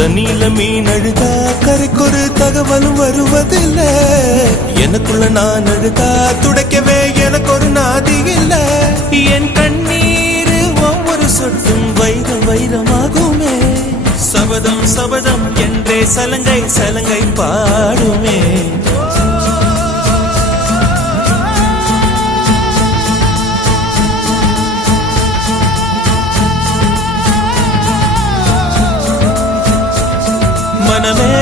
தண்ணியில மீன் அழுதா கரைக்கொரு தகவலும் வருவதில்ல. எனக்குள்ள நான் அழுதா துடைக்கவே எனக்கு ஒரு நாதி இல்ல. என் கண்ணீர் ஒவ்வொரு சொட்டும் வைரம் வைரமாகுமே. சபதம் சபதம் என்றே சலங்கை சலங்கை பாடுமே. மனமே